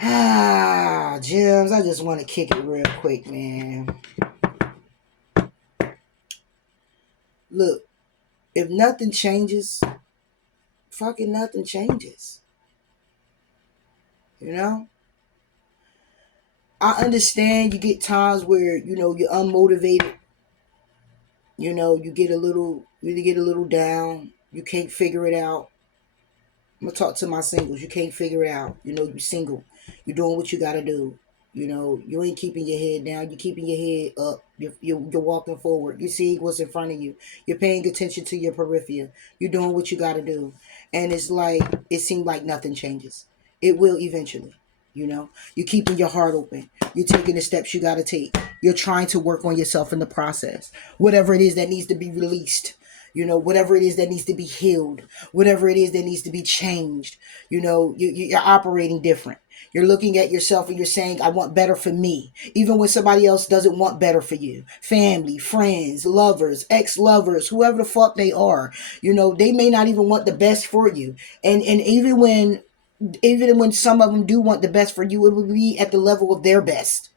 Gems, I just want to kick it real quick, man. Look, if nothing changes, fucking nothing changes. You know? I understand you get times where, you're unmotivated. You get a little down. You can't figure it out. I'm gonna talk to my singles. You can't figure it out. You single. You're doing what you gotta do. You ain't keeping your head down. You're keeping your head up. You're walking forward. You see what's in front of you. You're paying attention to your periphery. You're doing what you gotta do. And it's like, it seems like nothing changes. It will eventually. You're keeping your heart open. You're taking the steps you gotta take. You're trying to work on yourself in the process. Whatever it is that needs to be released. Whatever it is that needs to be healed, whatever it is that needs to be changed, you're operating different. You're looking at yourself and you're saying, I want better for me. Even when somebody else doesn't want better for you. Family, friends, lovers, ex-lovers, whoever the fuck they are, they may not even want the best for you. And even when some of them do want the best for you, it will be at the level of their best.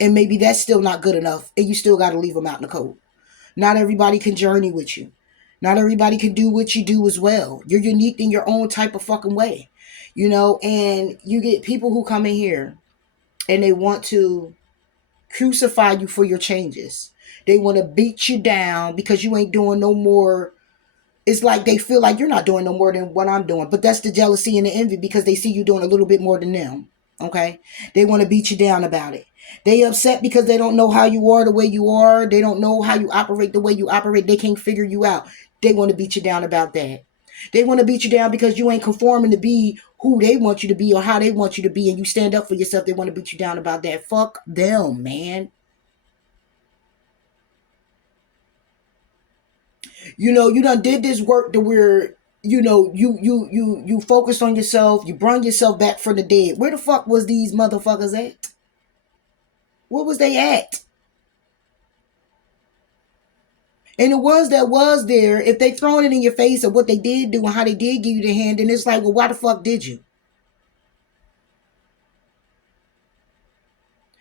And maybe that's still not good enough. And you still got to leave them out in the cold. Not everybody can journey with you. Not everybody can do what you do as well. You're unique in your own type of fucking way. And you get people who come in here and they want to crucify you for your changes. They want to beat you down because you ain't doing no more. It's like they feel like you're not doing no more than what I'm doing. But that's the jealousy and the envy because they see you doing a little bit more than them. Okay? They want to beat you down about it. They upset because they don't know how you are the way you are. They don't know how you operate the way you operate. They can't figure you out. They want to beat you down about that. They want to beat you down because you ain't conforming to be who they want you to be or how they want you to be, and you stand up for yourself. They want to beat you down about that. Fuck them, man. You done did this work to where you focused on yourself. You brought yourself back from the dead. Where the fuck was these motherfuckers at? Where was they at? And the ones that was there, if they throwing it in your face of what they did do and how they did give you the hand, then it's like, well, why the fuck did you?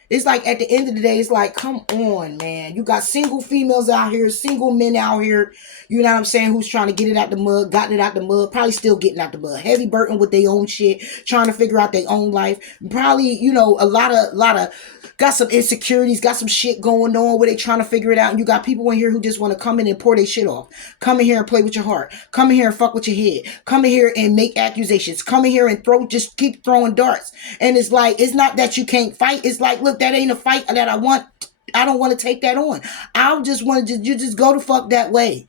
It's like at the end of the day, it's like, come on, man. You got single females out here, single men out here, you know what I'm saying, who's trying to get it out the mud, gotten it out the mud, probably still getting out the mud. Heavy burden with their own shit, trying to figure out their own life. Probably, a lot of got some insecurities, got some shit going on where they trying to figure it out. And you got people in here who just want to come in and pour their shit off. Come in here and play with your heart. Come in here and fuck with your head. Come in here and make accusations. Come in here and just keep throwing darts. And it's like, it's not that you can't fight. It's like, look, that ain't a fight that I want. I don't want to take that on. I just want to just go the fuck that way.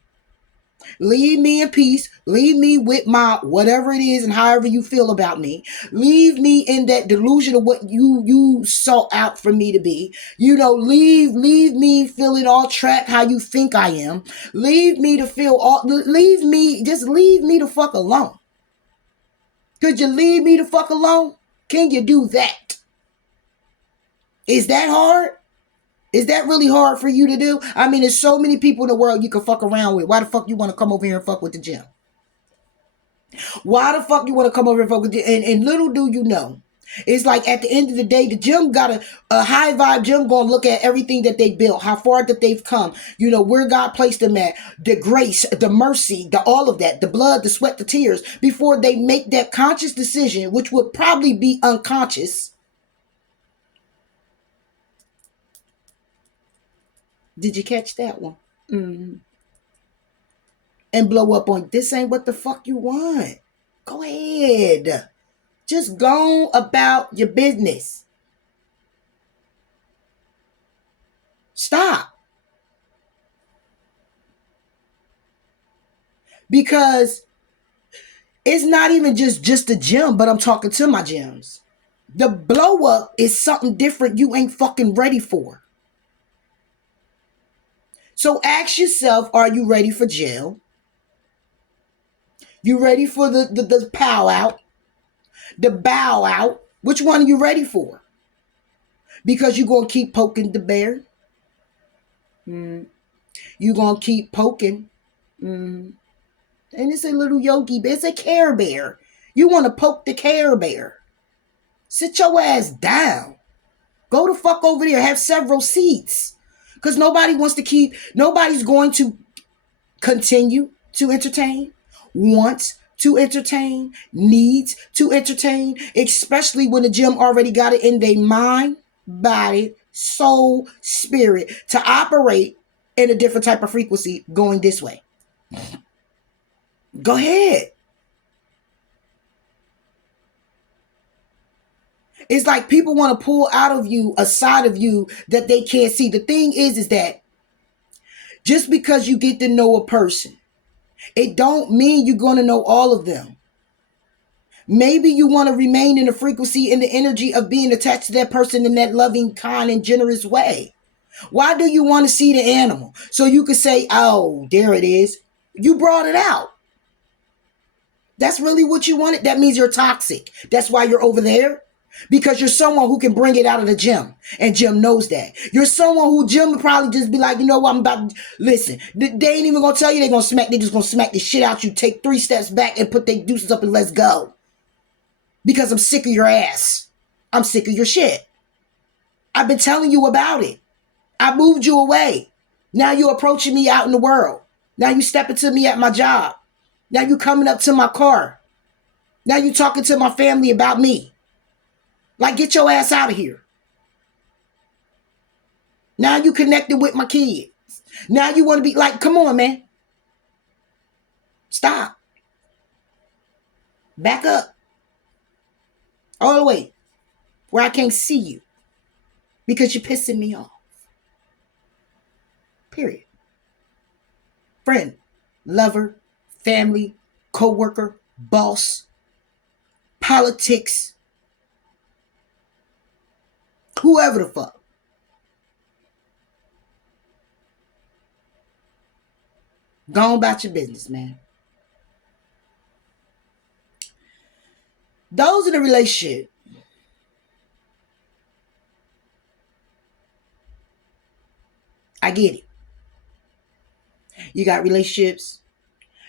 Leave me in peace. Leave me with my whatever it is and however you feel about me. Leave me in that delusion of what you sought out for me to be. Leave me feeling all trapped how you think I am. Leave me to feel just leave me the fuck alone. Could you leave me the fuck alone? Can you do that? Is that hard? Is that really hard for you to do? I mean, there's so many people in the world you can fuck around with. Why the fuck you want to come over here and fuck with the gym? Why the fuck you want to come over and fuck with the gym? And little do you know, it's like at the end of the day, the gym got a high vibe gym going to look at everything that they built, how far that they've come, where God placed them at, the grace, the mercy, all of that, the blood, the sweat, the tears, before they make that conscious decision, which would probably be unconscious. Did you catch that one? Mm-hmm. And blow up on this ain't what the fuck you want. Go ahead. Just go about your business. Stop. Because it's not even just the gym, but I'm talking to my gyms. The blow up is something different you ain't fucking ready for. So ask yourself, are you ready for jail? You ready for the pow out? The bow out? Which one are you ready for? Because you're going to keep poking the bear. You're going to keep poking. And it's a little Yogi bear. It's a Care Bear. You want to poke the Care Bear. Sit your ass down. Go the fuck over there. Have several seats. Because nobody's going to continue to entertain, wants to entertain, needs to entertain, especially when the gym already got it in their mind, body, soul, spirit to operate in a different type of frequency going this way. Go ahead. It's like people want to pull out of you a side of you that they can't see. The thing is that just because you get to know a person, it don't mean you're going to know all of them. Maybe you want to remain in the frequency and the energy of being attached to that person in that loving, kind, and generous way. Why do you want to see the animal? So you could say, oh, there it is. You brought it out. That's really what you wanted. That means you're toxic. That's why you're over there. Because you're someone who can bring it out of the gym. And Jim knows that. You're someone who Jim would probably just be like, you know what, I'm about to listen. They ain't even gonna tell you they're gonna smack. They're just gonna smack the shit out you. Take 3 steps back and put their deuces up and let's go. Because I'm sick of your ass. I'm sick of your shit. I've been telling you about it. I moved you away. Now you're approaching me out in the world. Now you stepping to me at my job. Now you coming up to my car. Now you talking to my family about me. Like, get your ass out of here. Now you connected with my kids. Now you want to be like, come on, man. Stop. Back up. All the way where I can't see you. Because you're pissing me off. Period. Friend, lover, family, co-worker, boss, politics, whoever the fuck. Go on about your business, man. Those in a relationship, I get it. You got relationships,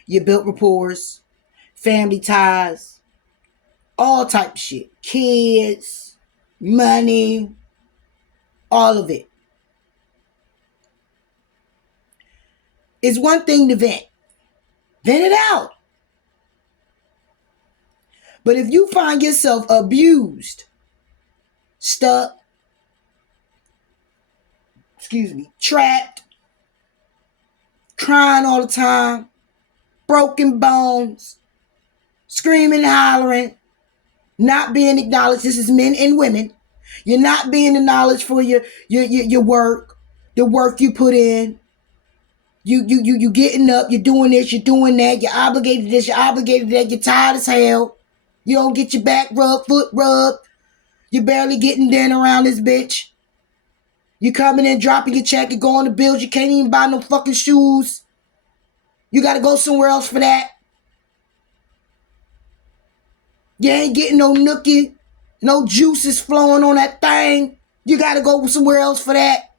you built rapport, family ties, all type of shit. Kids, money, all of it. It's one thing to vent. Vent it out. But if you find yourself abused, stuck, trapped, crying all the time, broken bones, screaming and hollering, not being acknowledged. This is men and women. You're not being acknowledged for your work, the work you put in. You getting up, you're doing this, you're doing that, you're obligated to this, you're obligated to that, you're tired as hell. You don't get your back rubbed, foot rubbed. You're barely getting dinner around this bitch. You coming in, dropping your check, and going to bills. You can't even buy no fucking shoes. You got to go somewhere else for that. You ain't getting no nookie. No juices flowing on that thing. You got to go somewhere else for that.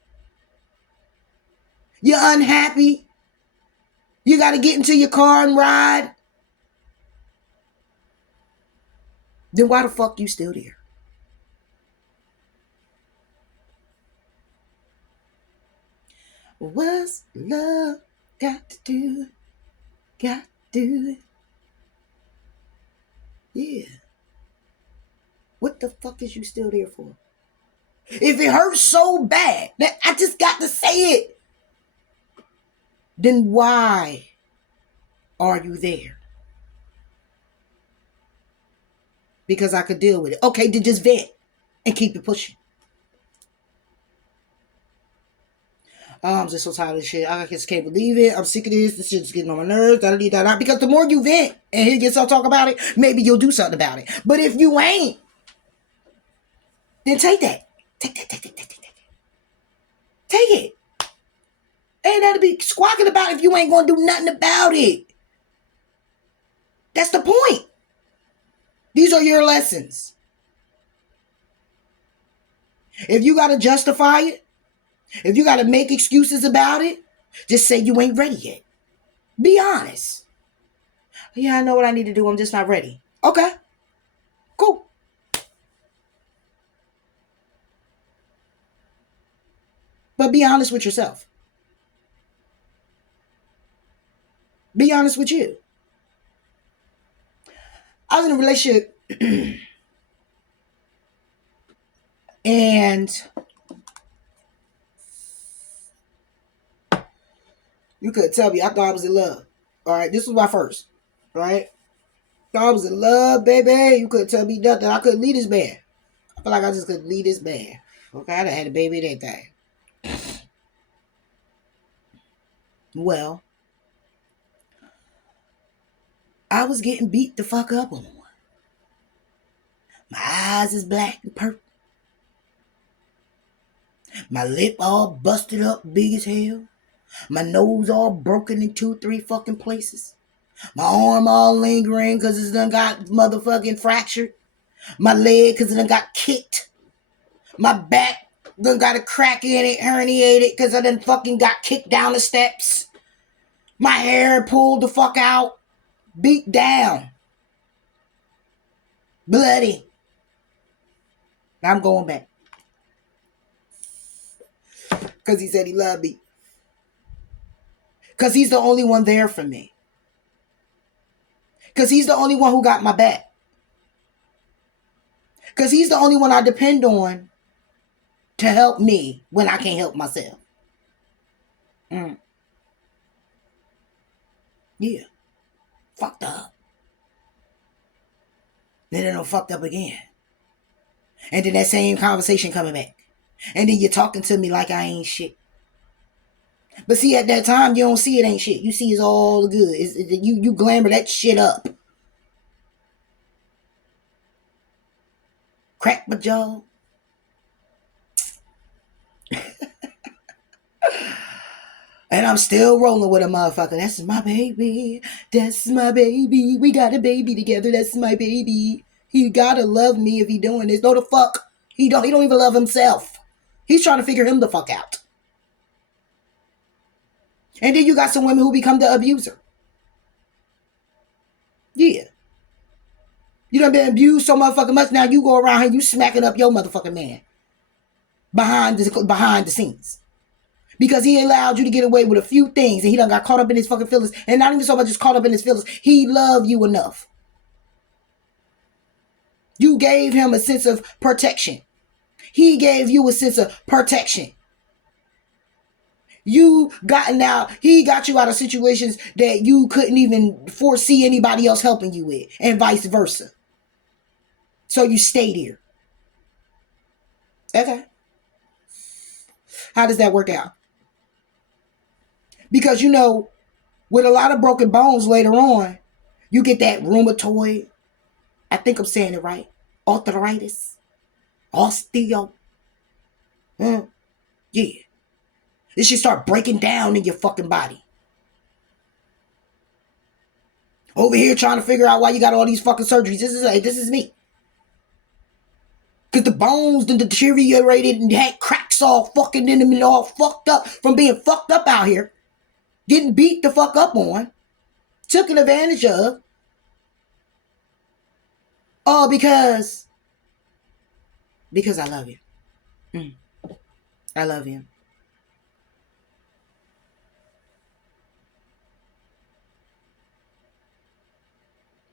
You're unhappy. You got to get into your car and ride. Then why the fuck you still there? What's love got to do? Got to do it. Yeah. What the fuck is you still there for? If it hurts so bad that I just got to say it, then why are you there? Because I could deal with it. Okay, then just vent and keep it pushing. Oh, I'm just so tired of this shit. I just can't believe it. I'm sick of this. This shit's getting on my nerves. Because the more you vent and hear yourself talk about it, maybe you'll do something about it. But if you ain't, then take that. Take it. Ain't that to be squawking about if you ain't gonna do nothing about it. That's the point. These are your lessons. If you gotta justify it, if you gotta make excuses about it, just say you ain't ready yet. Be honest. Yeah, I know what I need to do. I'm just not ready. Okay. Cool. But be honest with yourself. Be honest with you. I was in a relationship and you could tell me I thought I was in love. All right, this was my first. All right, thought I was in love, baby. You couldn't tell me nothing. I couldn't leave this man. I feel like I just couldn't leave this man. Okay, I done had a baby and everything. Well, I was getting beat the fuck up on. My eyes is black and purple. My lip all busted up big as hell. My nose all broken in 2-3 fucking places. My arm all lingering because it's done got motherfucking fractured. My leg because it done got kicked. My back done got a crack in it, herniated because I done fucking got kicked down the steps. My hair pulled the fuck out. Beat down. Bloody. Now I'm going back. Because he said he loved me. Because he's the only one there for me. Because he's the only one who got my back. Because he's the only one I depend on to help me when I can't help myself. Yeah. Fucked up. Then it done fucked up again. And then that same conversation coming back. And then you're talking to me like I ain't shit. But see, at that time, you don't see it ain't shit. You see it's all good. You glamour that shit up. Crack my jaw. And I'm still rolling with a motherfucker. That's my baby. That's my baby. We got a baby together. That's my baby. He gotta love me if he doing this. No, the fuck. He don't even love himself. He's trying to figure him the fuck out. And then you got some women who become the abuser. Yeah. You done been abused so motherfucking much. Now you go around here, you smacking up your motherfucking man. Behind the scenes. Because he allowed you to get away with a few things and he done got caught up in his fucking feelings. And not even so much just caught up in his feelings. He loved you enough. You gave him a sense of protection. He gave you a sense of protection. He got you out of situations that you couldn't even foresee anybody else helping you with, and vice versa. So you stayed here. Okay. How does that work out? Because with a lot of broken bones later on, you get that rheumatoid. I think I'm saying it right. Arthritis. Osteo. Yeah. It should start breaking down in your fucking body. Over here trying to figure out why you got all these fucking surgeries. This is me. Because the bones done deteriorated and had cracks all fucking in them and all fucked up from being fucked up out here. Getting beat the fuck up on. Taken advantage of. All because I love you. I love you.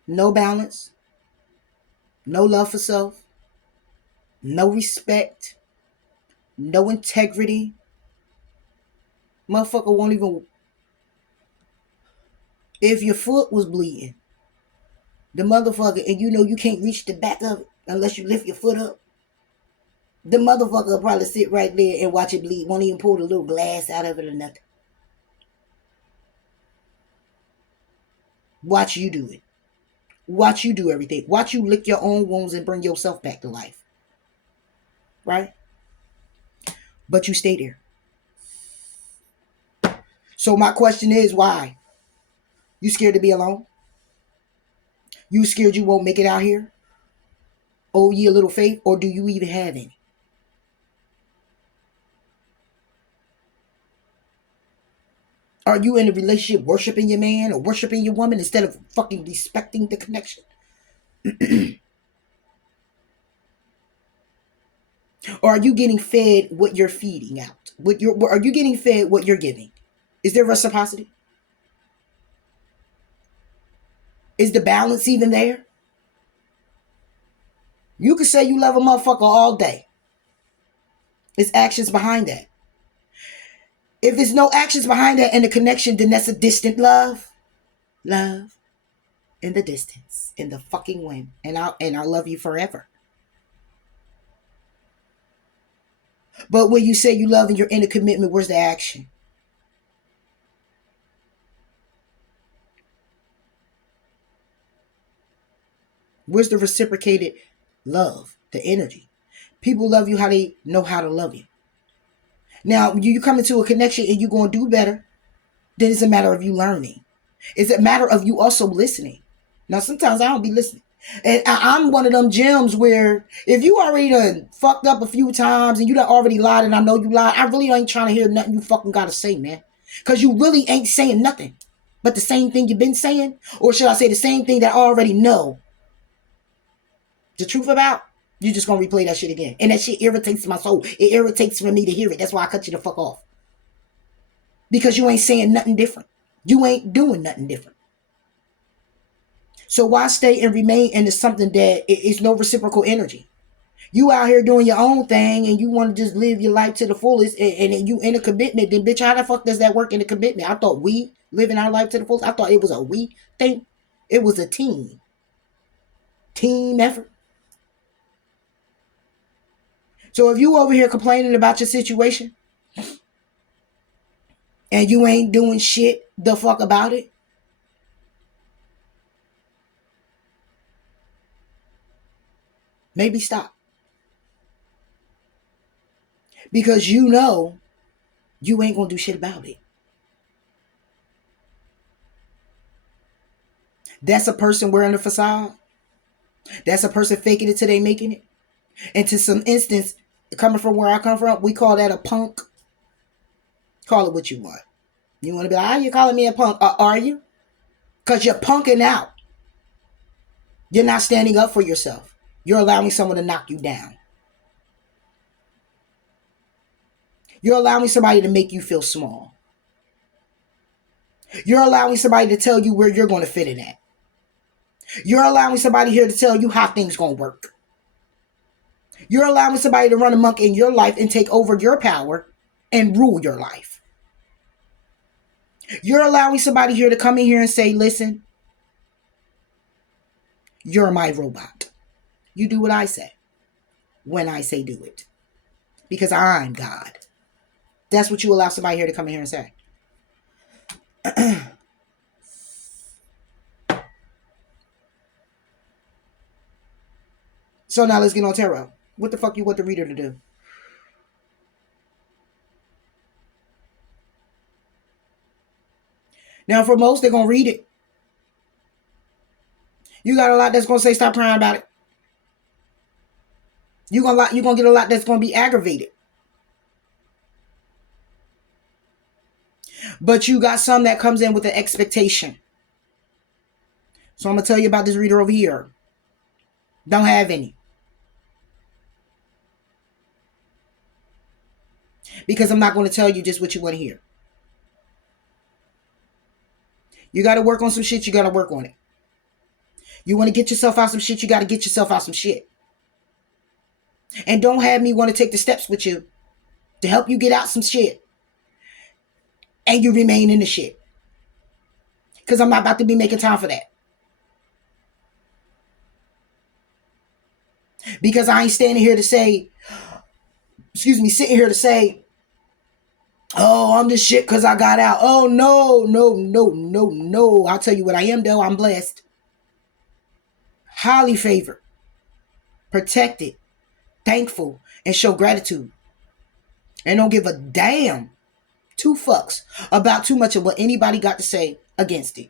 No balance. No love for self. No respect. No integrity. Motherfucker won't even... If your foot was bleeding, the motherfucker, and you can't reach the back of it unless you lift your foot up, the motherfucker will probably sit right there and watch it bleed. Won't even pull the little glass out of it or nothing. Watch you do it. Watch you do everything. Watch you lick your own wounds and bring yourself back to life. Right? But you stay there. So my question is, why? You scared to be alone? You scared you won't make it out here? Oh, ye a little faith? Or do you even have any? Are you in a relationship worshiping your man or worshiping your woman instead of fucking respecting the connection? Or are you getting fed what you're feeding out? Are you getting fed what you're giving? Is there reciprocity? Is the balance even there? You can say you love a motherfucker all day. It's actions behind that. If there's no actions behind that and the connection, then that's a distant love. Love in the distance, in the fucking wind. And I'll love you forever. But when you say you love and you're in a commitment, where's the action? Where's the reciprocated love, the energy? People love you how they know how to love you. Now, you come into a connection and you're going to do better, then it's a matter of you learning. It's a matter of you also listening. Now, sometimes I don't be listening. And I'm one of them gems where if you already done fucked up a few times and you done already lied and I know you lied, I really ain't trying to hear nothing you fucking got to say, man. Because you really ain't saying nothing but the same thing you've been saying. Or should I say the same thing that I already know the truth about? You just gonna replay that shit again. And that shit irritates my soul. It irritates for me to hear it. That's why I cut you the fuck off. Because you ain't saying nothing different. You ain't doing nothing different. So why stay and remain into something that is no reciprocal energy? You out here doing your own thing and you want to just live your life to the fullest and you in a commitment, then bitch, how the fuck does that work in a commitment? I thought we living our life to the fullest. I thought it was a we thing. It was a team. Team effort. So if you over here complaining about your situation and you ain't doing shit the fuck about it, maybe stop. Because you know you ain't gonna do shit about it. That's a person wearing a facade. That's a person faking it till they making it. And to some instance, coming from where I come from, we call that a punk. Call it what you want. You want to be like, "Are you calling me a punk?" Are you? Because you're punking out. You're not standing up for yourself. You're allowing someone to knock you down. You're allowing somebody to make you feel small. You're allowing somebody to tell you where you're going to fit in at. You're allowing somebody here to tell you how things going to work. You're allowing somebody to run amok in your life and take over your power and rule your life. You're allowing somebody here to come in here and say, "Listen, you're my robot. You do what I say when I say do it. Because I'm God." That's what you allow somebody here to come in here and say. So now let's get on tarot. What the fuck you want the reader to do? Now for most, they're going to read it. You got a lot that's going to say, "Stop crying about it." You're going to get a lot that's going to be aggravated. But you got some that comes in with an expectation. So I'm going to tell you about this reader over here. Don't have any. Because I'm not going to tell you just what you want to hear. You got to work on some shit, you got to work on it. You want to get yourself out some shit, you got to get yourself out some shit. And don't have me want to take the steps with you to help you get out some shit. And you remain in the shit. Because I'm not about to be making time for that. Because I ain't standing here to say, sitting here to say, "Oh, I'm the shit because I got out." Oh, no. I'll tell you what I am, though. I'm blessed. Highly favored. Protected. Thankful. And show gratitude. And don't give a damn two fucks about too much of what anybody got to say against it.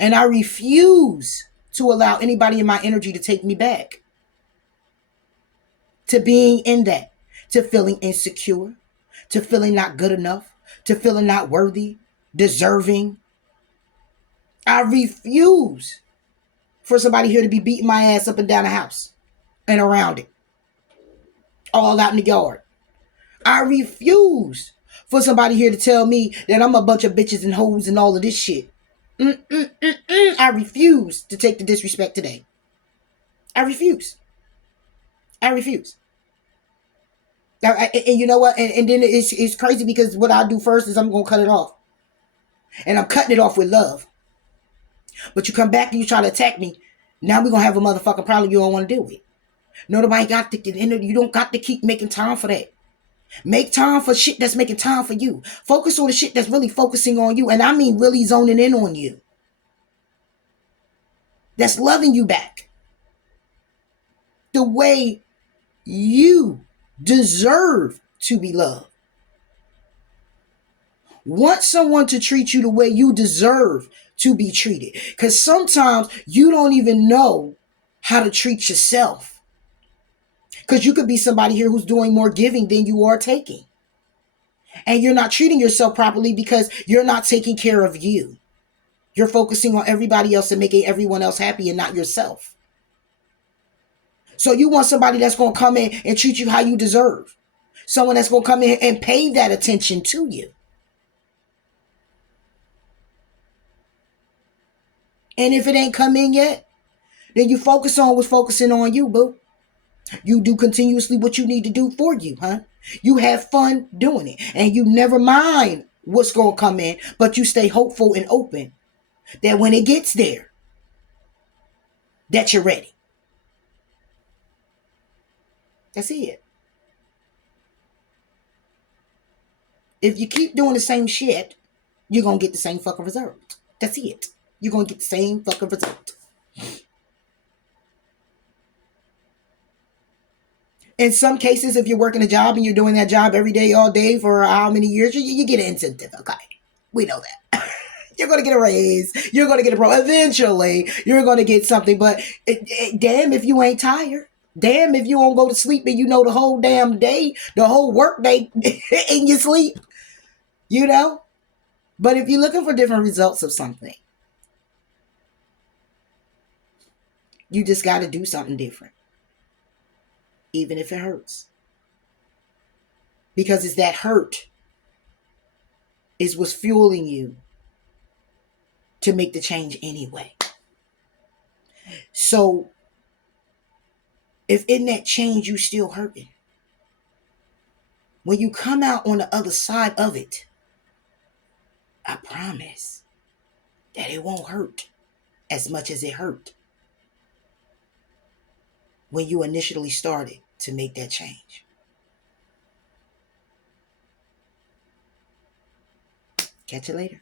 And I refuse to allow anybody in my energy to take me back to being in that, to feeling insecure, to feeling not good enough, to feeling not worthy, deserving. I refuse for somebody here to be beating my ass up and down the house. and around it, all out in the yard. I refuse for somebody here to tell me that I'm a bunch of bitches and hoes and all of this shit. I refuse to take the disrespect today. I refuse. I refuse. And you know what? And then it's crazy because what I do first is I'm going to cut it off. And I'm cutting it off with love. But you come back and you try to attack me. Now we're going to have a motherfucking problem you don't want to deal with. Nobody got to get in it. You don't got to keep making time for that. Make time for shit that's making time for you. Focus on the shit that's really focusing on you. And I mean really zoning in on you. That's loving you back. The way you deserve to be loved. Want someone to treat you the way you deserve to be treated. Because sometimes you don't even know how to treat yourself. Because you could be somebody here who's doing more giving than you are taking. And you're not treating yourself properly because you're not taking care of you. You're focusing on everybody else and making everyone else happy and not yourself. So you want somebody that's going to come in and treat you how you deserve. Someone that's going to come in and pay that attention to you. And if it ain't come in yet, then you focus on what's focusing on you, boo. You do continuously what you need to do for you, huh? You have fun doing it. And you never mind what's going to come in, but you stay hopeful and open that when it gets there, that you're ready. That's it. If you keep doing the same shit, you're going to get the same fucking result. That's it. You're going to get the same fucking result. In some cases, if you're working a job and you're doing that job every day, all day for how many years, you get an incentive. Okay. We know that. You're going to get a raise. You're going to get a pro. Eventually, you're going to get something. But damn if you ain't tired. Damn if you won't go to sleep and you know the whole damn day, the whole work day in your sleep. You know? But if you're looking for different results of something, you just got to do something different. Even if it hurts. Because it's that hurt is what's fueling you to make the change anyway. So, if in that change you still hurting, when you come out on the other side of it, I promise that it won't hurt as much as it hurt when you initially started to make that change. Catch you later.